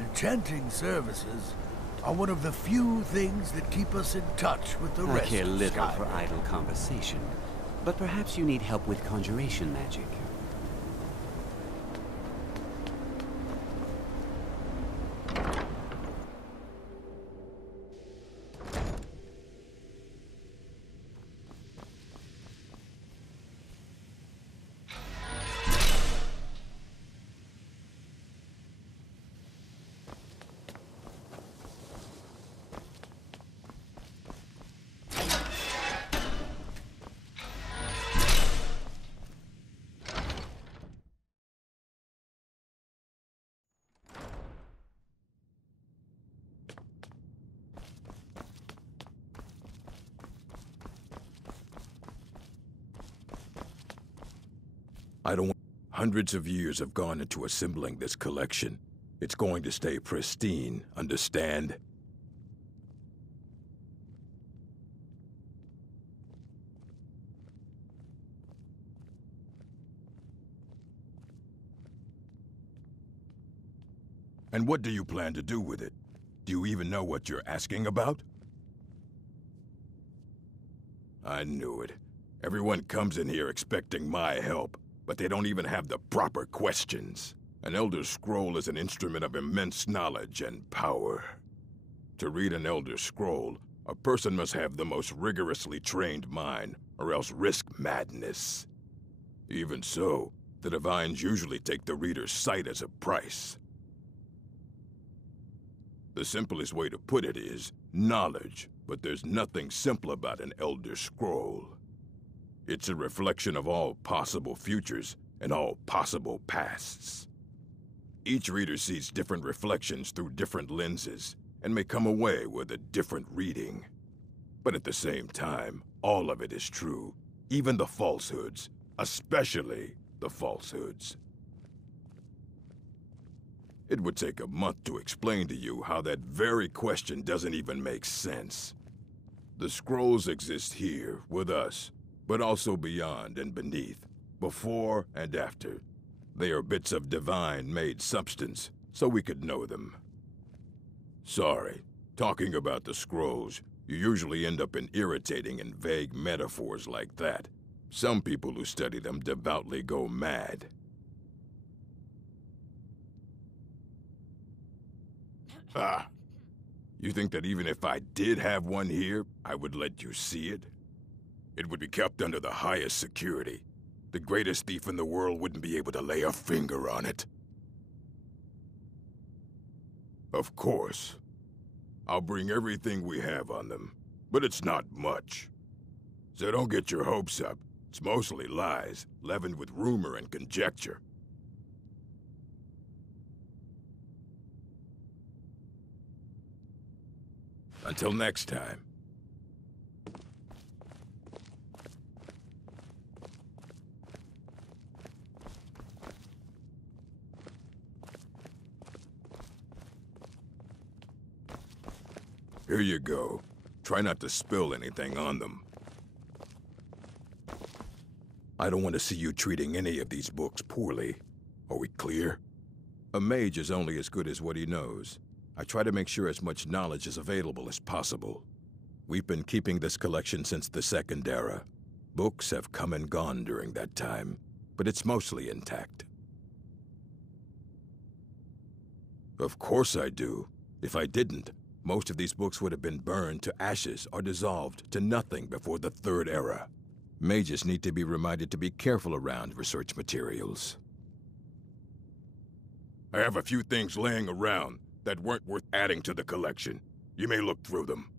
Enchanting services are one of the few things that keep us in touch with the I rest care of little Skyrim. for idle conversation, but perhaps you need help with conjuration magic. I don't want... Hundreds of years have gone into assembling this collection. It's going to stay pristine, understand? And what do you plan to do with it? Do you even know what you're asking about? I knew it. Everyone comes in here expecting my help, but they don't even have the proper questions. An Elder Scroll is an instrument of immense knowledge and power. To read an Elder Scroll, a person must have the most rigorously trained mind, or else risk madness. Even so, the Divines usually take the reader's sight as a price. The simplest way to put it is knowledge, but there's nothing simple about an Elder Scroll. It's a reflection of all possible futures and all possible pasts. Each reader sees different reflections through different lenses and may come away with a different reading. But at the same time, all of it is true, even the falsehoods, especially the falsehoods. It would take a month to explain to you how that very question doesn't even make sense. The scrolls exist here, with us, but also beyond and beneath, before and after. They are bits of divine-made substance, so we could know them. Sorry, talking about the scrolls, you usually end up in irritating and vague metaphors like that. Some people who study them devoutly go mad. Ah, you think that even if I did have one here, I would let you see it? It would be kept under the highest security. The greatest thief in the world wouldn't be able to lay a finger on it. Of course. I'll bring everything we have on them, but it's not much. So don't get your hopes up. It's mostly lies, leavened with rumor and conjecture. Until next time. Here you go. Try not to spill anything on them. I don't want to see you treating any of these books poorly. Are we clear? A mage is only as good as what he knows. I try to make sure as much knowledge is available as possible. We've been keeping this collection since the Second Era. Books have come and gone during that time, but it's mostly intact. Of course I do. If I didn't, most of these books would have been burned to ashes or dissolved to nothing before the Third Era. Mages need to be reminded to be careful around research materials. I have a few things laying around that weren't worth adding to the collection. You may look through them.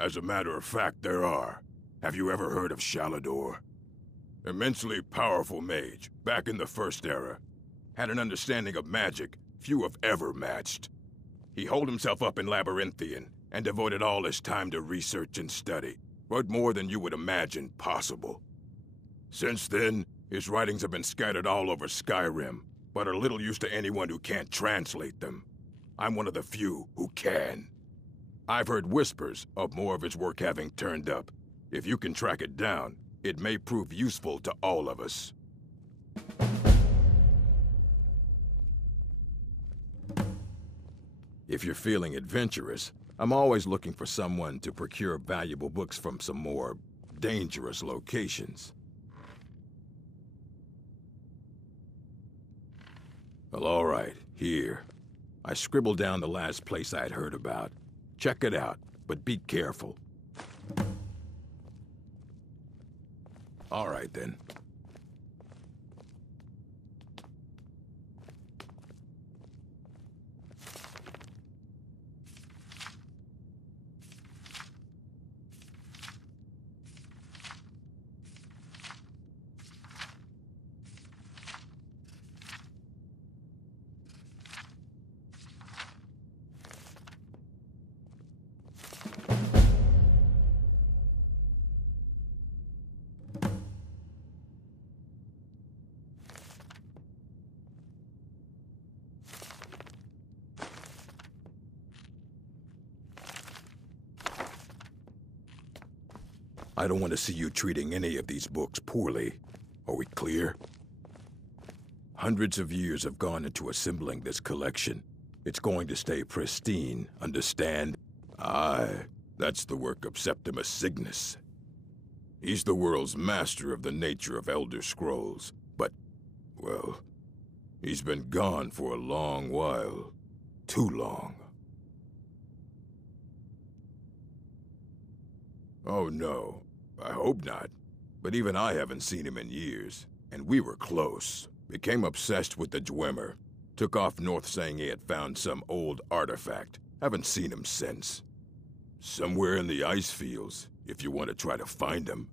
As a matter of fact, there are. Have you ever heard of Shalador? Immensely powerful mage, back in the First Era. Had an understanding of magic few have ever matched. He holed himself up in Labyrinthian and devoted all his time to research and study, but more than you would imagine possible. Since then, his writings have been scattered all over Skyrim, but are little use to anyone who can't translate them. I'm one of the few who can. I've heard whispers of more of his work having turned up. If you can track it down, it may prove useful to all of us. If you're feeling adventurous, I'm always looking for someone to procure valuable books from some more dangerous locations. Well, all right, here. I scribbled down the last place I'd heard about. Check it out, but be careful. All right, then. I don't want to see you treating any of these books poorly. Are we clear? Hundreds of years have gone into assembling this collection. It's going to stay pristine, understand? Aye, that's the work of Septimus Cygnus. He's the world's master of the nature of Elder Scrolls, but, well, he's been gone for a long while. Too long. Oh no, I hope not. But even I haven't seen him in years, and we were close. Became obsessed with the Dwemer. Took off north saying he had found some old artifact. Haven't seen him since. Somewhere in the ice fields, if you want to try to find him.